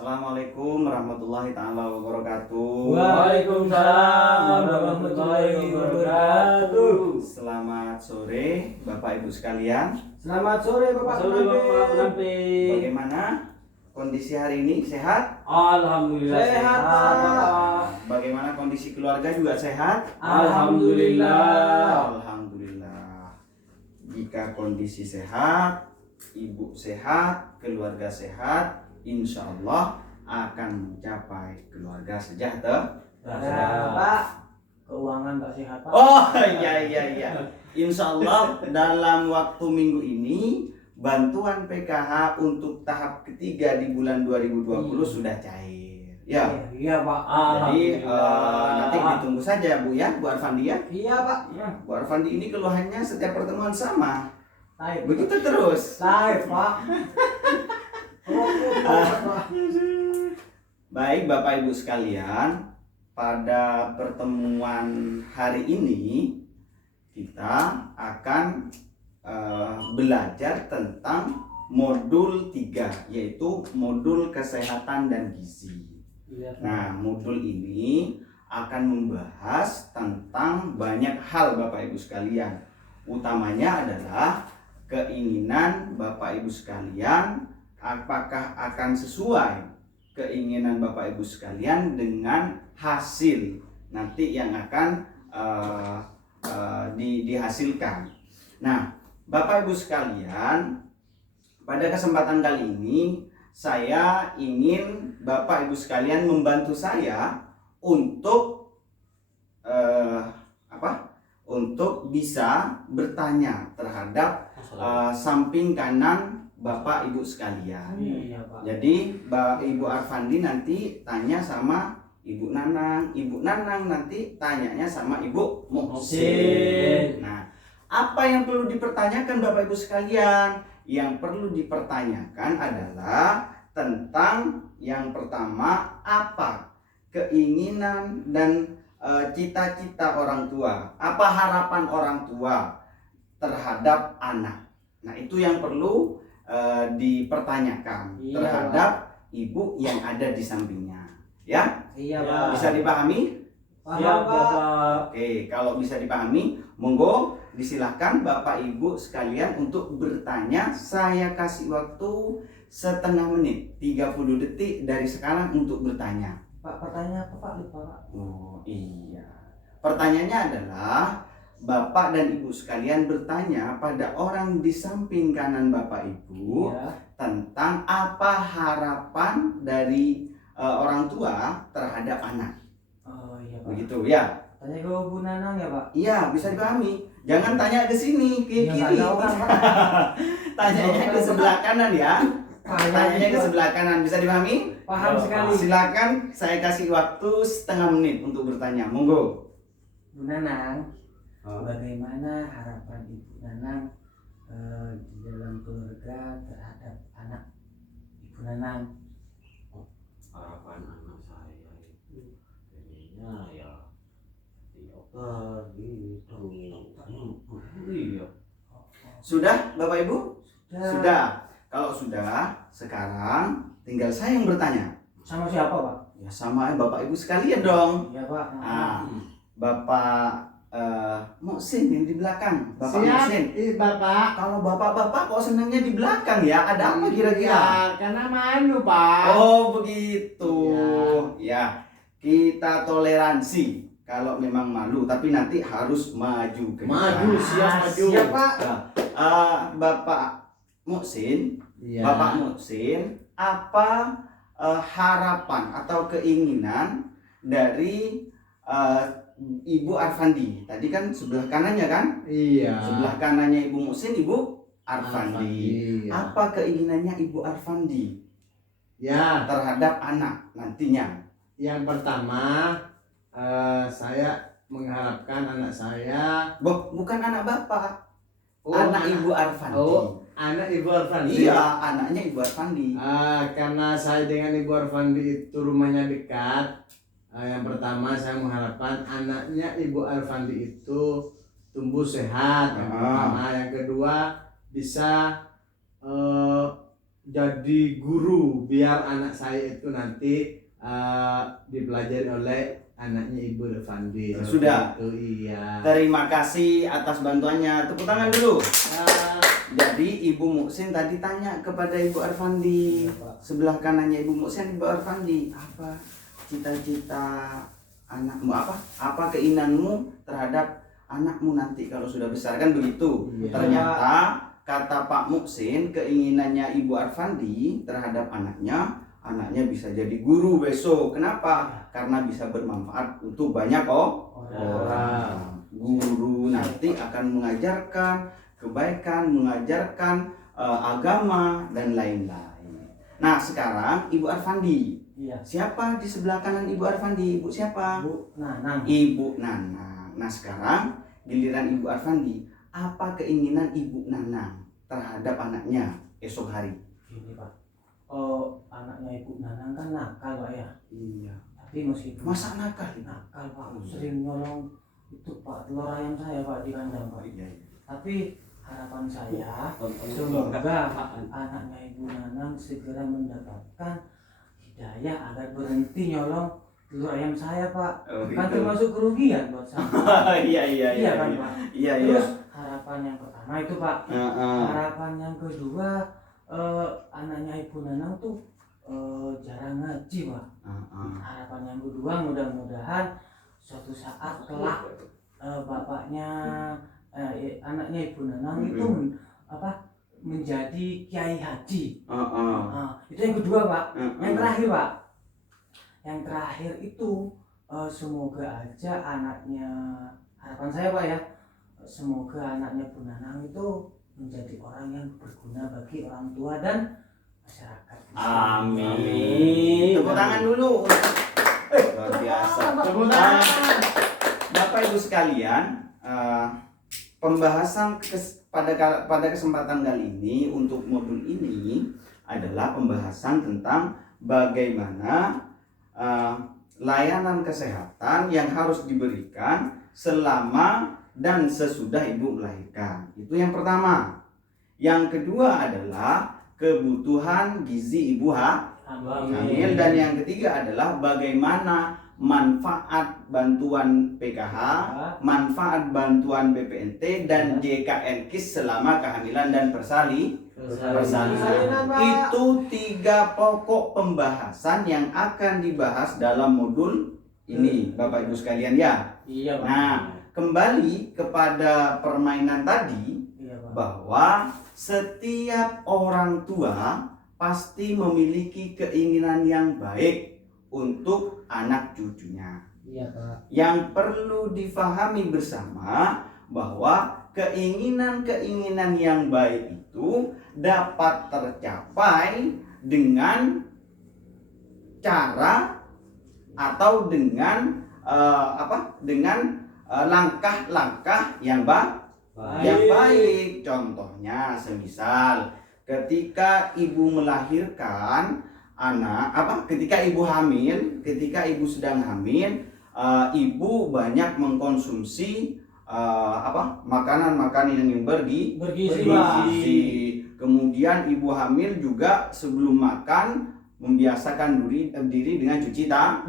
Assalamualaikum warahmatullahi taala wabarakatuh. Waalaikumsalam warahmatullahi wabarakatuh. Selamat sore Bapak Ibu sekalian. Selamat sore Bapak pendamping. Bagaimana kondisi hari ini? Sehat? Alhamdulillah Sehat, Pak. Bagaimana kondisi keluarga juga sehat? Alhamdulillah. Alhamdulillah. Jika kondisi sehat, ibu sehat, keluarga sehat, insya Allah akan mencapai keluarga sejahtera. Pak, keuangan tak sehat Pak. Oh iya. Insya Allah dalam waktu minggu ini bantuan PKH untuk tahap ketiga di bulan 2020 sudah cair. Ya. Iya Pak. Jadi Alhamdulillah. nanti ditunggu saja Bu ya, Bu Arfandi ya. Iya Pak. Bu Arfandi ini keluhannya setiap pertemuan sama. Taib. Begitu terus. Taib Pak. Baik Bapak Ibu sekalian, pada pertemuan hari ini kita akan belajar tentang modul 3, yaitu modul kesehatan dan gizi. Nah, modul ini akan membahas tentang banyak hal Bapak Ibu sekalian. Utamanya adalah keinginan Bapak Ibu sekalian, apakah akan sesuai keinginan Bapak Ibu sekalian dengan hasil nanti yang akan dihasilkan. Nah, Bapak Ibu sekalian, pada kesempatan kali ini saya ingin Bapak Ibu sekalian membantu saya untuk untuk bisa bertanya terhadap samping kanan Bapak Ibu sekalian. Iya Pak. Jadi Ibu Arfandi nanti tanya sama Ibu Nanang, Ibu Nanang nanti tanyanya sama Ibu Muhsin. Nah, apa yang perlu dipertanyakan Bapak Ibu sekalian? Yang perlu dipertanyakan adalah tentang yang pertama, apa keinginan dan cita-cita orang tua, apa harapan orang tua terhadap anak. Nah, itu yang perlu dipertanyakan terhadap ibu yang ada di sampingnya, ya? Iya Pak. Bisa dipahami? Paham Pak. Oke, kalau bisa dipahami, monggo disilahkan Bapak Ibu sekalian untuk bertanya. Saya kasih waktu setengah menit, 30 detik dari sekarang untuk bertanya. Pak, pertanyaan apa Pak? Lupa Pak. Oh iya, pertanyaannya adalah Bapak dan Ibu sekalian bertanya pada orang di samping kanan Bapak Ibu tentang apa harapan dari orang tua terhadap anak. Oh iya Pak. Begitu ya? Tanya ke Bu Nanang ya Pak. Iya, bisa dipahami. Jangan tanya ke sini, ke Ya, kiri. nggak ada orang, Pak. Tanyanya ke sebelah kanan ya. Tanyanya ke sebelah kanan, bisa dipahami? Paham sekali. Silakan, saya kasih waktu setengah menit untuk bertanya. Monggo. Bu Nanang, bagaimana harapan Ibu Nanang di dalam keluarga terhadap anak Ibu Nanang? Harapan anak saya itu pengennya ya di dokter gitu. Iya. Sudah, Bapak Ibu? Ya. Sudah. Kalau sudah, sekarang tinggal saya yang bertanya. Sama siapa Pak? Ya sama Bapak Ibu sekalian dong. Iya Pak. Ah, Bapak Muhsin yang di belakang. Bapak Siap, Muhsin. Bapak. Kalau bapak-bapak kok senangnya di belakang ya? Ada apa kira-kira? Ya, karena malu, Pak. Oh begitu. Ya, kita toleransi kalau memang malu, tapi nanti harus maju ke depan. Maju, siap maju. Siap Pak. Bapak Muhsin, Iya. Bapak Muhsin, apa harapan atau keinginan dari Ibu Arfandi? Tadi kan sebelah kanannya kan? Iya. Sebelah kanannya Ibu Muhsin, Ibu Arfandi. Iya. Apa keinginannya Ibu Arfandi Ya, terhadap anak nantinya? yang pertama saya mengharapkan anak saya. Bukan anak Bapak, Oh, anak Ibu Arfandi. Oh, anak Ibu Arfandi. Iya, anaknya Ibu Arfandi. Karena saya dengan Ibu Arfandi itu rumahnya dekat. Yang pertama saya mengharapkan anaknya Ibu Arfandi itu tumbuh sehat. Yang pertama, yang kedua bisa jadi guru biar anak saya itu nanti dipelajari oleh anaknya Ibu Irfandi. Sudah. Itu iya. Terima kasih atas bantuannya. Tepuk tangan dulu. Ah, Jadi Ibu Muksin tadi tanya kepada Ibu Arfandi. Iya, Pak. Sebelah kanannya Ibu Muksin Ibu Arfandi, apa cita-cita anakmu, apa keinginanmu terhadap anakmu nanti kalau sudah besar, kan begitu. Iya. Ternyata kata Pak Muksin, keinginannya Ibu Arfandi terhadap anaknya bisa jadi guru besok. Kenapa? Karena bisa bermanfaat untuk banyak orang. Guru nanti akan mengajarkan kebaikan, mengajarkan agama dan lain-lain. Nah, sekarang Ibu Arfandi. Iya. Siapa di sebelah kanan Ibu Arfandi? Ibu siapa? Bu Nanang. Ibu Nanang. Nah, sekarang giliran Ibu Arfandi. Apa keinginan Ibu Nanang terhadap anaknya esok hari? Gini Pak, anaknya Ibu Nanang kan nakal Pak ya. Iya. Tapi meskipun Masa nakal? nakal Pak, sering nyolong itu Pak, telur ayam saya Pak di kandang Pak. Iya. Tapi harapan saya Tonton semoga anaknya Ibu Nanang segera mendapatkan hidayah agar berhenti nyolong telur ayam saya Pak. Oh, Kan gitu. termasuk kerugian buat saya. Iya kan Pak. Iya. Terus harapan yang pertama itu Pak. Heeh. Harapan yang kedua, anaknya Ibu Nanang tuh jarang ngaji Pak. Harapan yang kedua, mudah-mudahan suatu saat kelak bapaknya anaknya Ibu Nanang itu menjadi kiai haji. Itu yang kedua Pak. Yang terakhir Pak, yang terakhir itu semoga aja anaknya, harapan saya Pak ya, semoga anaknya Bu Nanang itu menjadi orang yang berguna bagi orang tua dan masyarakat. Amin. Tepuk tangan dulu. Luar biasa. Tepuk tangan. Bapak Ibu sekalian, pembahasan pada kesempatan kali ini untuk modul ini adalah pembahasan tentang bagaimana layanan kesehatan yang harus diberikan selama dan sesudah ibu melahirkan. Itu yang pertama. Yang kedua adalah kebutuhan gizi ibu hamil, dan yang ketiga adalah bagaimana manfaat bantuan PKH, manfaat bantuan BPNT dan JKN KIS selama kehamilan dan persalinan. Itu 3 pokok pembahasan yang akan dibahas dalam modul ini, Bapak Ibu sekalian ya. Iya Pak. Nah, kembali kepada permainan tadi, Iya Pak. bahwa setiap orang tua pasti memiliki keinginan yang baik untuk anak cucunya. Iya Pak. Yang perlu difahami bersama bahwa keinginan-keinginan yang baik itu dapat tercapai dengan cara atau dengan langkah-langkah yang baik. Contohnya semisal ketika ibu melahirkan anak, ketika ibu sedang hamil, ibu banyak mengkonsumsi makanan-makanan yang bergizi. Kemudian ibu hamil juga sebelum makan membiasakan diri dengan cuci tangan.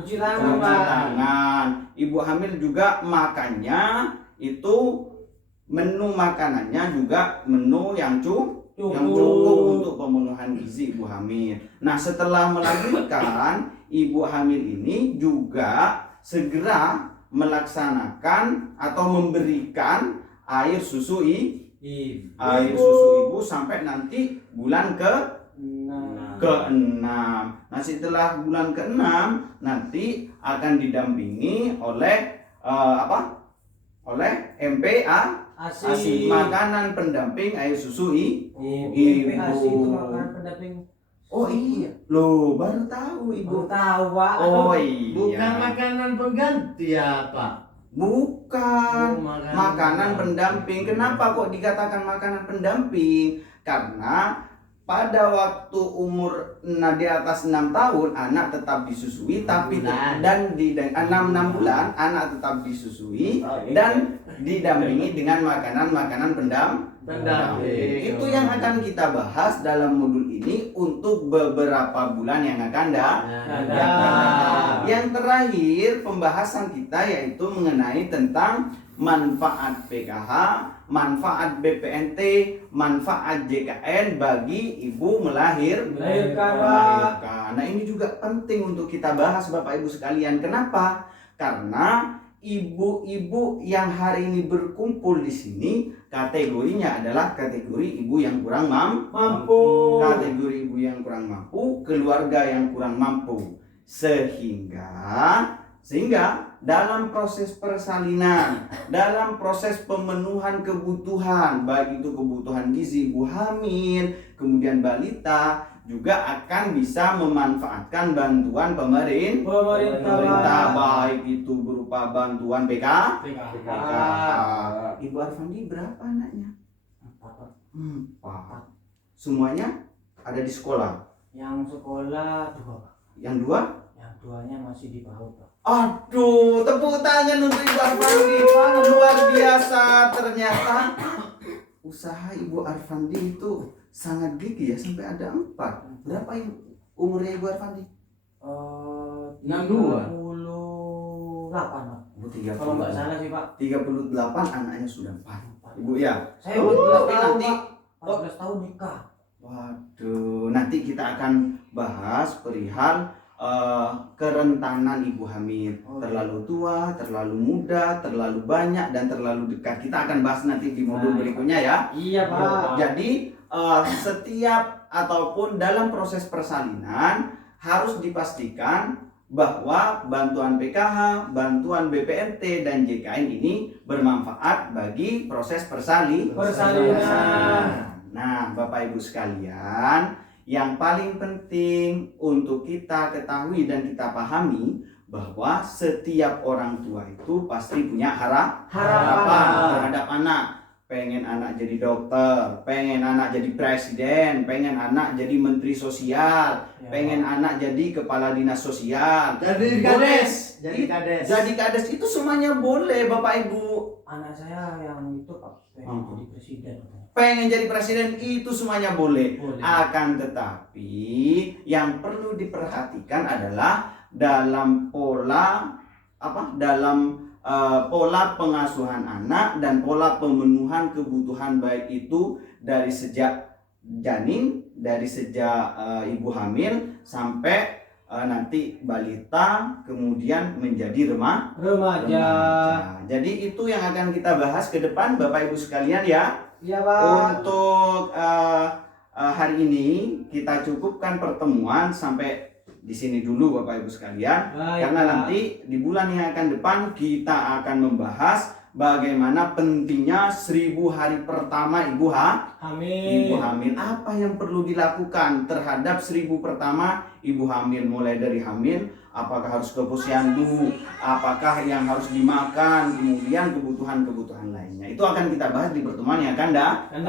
Ibu hamil juga makannya itu menu makanannya juga menu yang cukup untuk pemenuhan gizi ibu hamil. Nah, setelah melahirkan, ibu hamil ini juga segera melaksanakan atau memberikan air susu ibu sampai nanti bulan ke-6. Nah, setelah bulan ke-6 nanti akan didampingi oleh ASI, makanan pendamping air susu ibu. ASI itu makanan pendamping. Oh iya, loh baru tahu ibu. Baru tahu Pak. Oh iya. Bukan makanan pengganti ya Pak? Bukan. Oh, Makanan pendamping. Kenapa kok dikatakan makanan pendamping? Karena pada waktu umur di atas 6 tahun anak tetap disusui, tapi dan di 6 bulan anak tetap disusui, dan didampingi dengan makanan-makanan pendamping. Itu yang akan kita bahas dalam modul ini untuk beberapa bulan yang akan datang. Yang terakhir pembahasan kita yaitu mengenai tentang manfaat PKH, manfaat BPNT, manfaat JKN bagi ibu melahirkan. Nah, ini juga penting untuk kita bahas Bapak Ibu sekalian. Kenapa? Karena ibu-ibu yang hari ini berkumpul di sini kategorinya adalah kategori ibu yang kurang mampu. Kategori ibu yang kurang mampu, keluarga yang kurang mampu. Sehingga dalam proses persalinan, dalam proses pemenuhan kebutuhan, baik itu kebutuhan gizi ibu hamil, kemudian balita, juga akan bisa memanfaatkan bantuan pemerintah, baik itu berupa bantuan PKH. Ibu Arfandi berapa anaknya? 4. Semuanya ada di sekolah. Yang sekolah 2. Yang 2? Yang 2-nya masih di PAUD, Pak. Aduh, tepuk tangan untuk Ibu Arfandi. Luar biasa, ternyata usaha Ibu Arfandi itu sangat gigih ya, sampai ada 4. Berapa yang umurnya Ibu Arfandi? 38, Pak. Kalau nggak salah sih, Pak. 38, anaknya sudah 4. Ibu ya? Saya 14 tahun, nanti Pak. 14 tahun nikah. Waduh, nanti kita akan bahas perihal kerentanan ibu hamil, terlalu tua, terlalu muda, terlalu banyak, dan terlalu dekat. Kita akan bahas nanti di modul berikutnya ya. Iya, Pak. Jadi setiap ataupun dalam proses persalinan harus dipastikan bahwa bantuan PKH, bantuan BPNT dan JKN ini bermanfaat bagi proses persalinan. Nah, Bapak Ibu sekalian, yang paling penting untuk kita ketahui dan kita pahami bahwa setiap orang tua itu pasti punya harapan terhadap anak. Pengen anak jadi dokter, pengen anak jadi presiden, pengen anak jadi menteri sosial, pengen anak jadi kepala dinas sosial, Jadi kades itu semuanya boleh Bapak Ibu. Anak saya yang itu, Pak, pengen jadi presiden. Pengen jadi presiden itu semuanya boleh. Boleh. Akan tetapi yang perlu diperhatikan adalah dalam pola pola pengasuhan anak dan pola pemenuhan kebutuhan, baik itu dari sejak janin, dari sejak ibu hamil sampai nanti balita, kemudian menjadi remaja. Jadi itu yang akan kita bahas ke depan Bapak Ibu sekalian ya. Iya, Pak. Untuk hari ini kita cukupkan pertemuan sampai di sini dulu Bapak Ibu sekalian. Karena nanti di bulan yang akan depan kita akan membahas bagaimana pentingnya 1000 hari pertama ibu hamil. Apa yang perlu dilakukan terhadap 1000 pertama ibu hamil, mulai dari hamil, apakah harus ke posyandu, apakah yang harus dimakan, kemudian kebutuhan-kebutuhan lainnya. Itu akan kita bahas di pertemuan yang akan datang.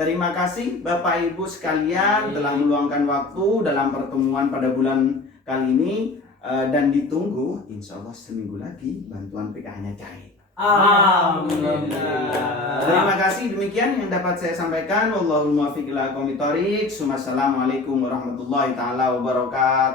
Terima kasih Bapak Ibu sekalian telah meluangkan waktu dalam pertemuan pada bulan kali ini, dan ditunggu insya Allah seminggu lagi bantuan PKH-nya cair. Amin. Terima kasih, demikian yang dapat saya sampaikan. Wallahul muwaffiq ila aqwamit thoriq. Assalamualaikum warahmatullahi taala wabarakatuh.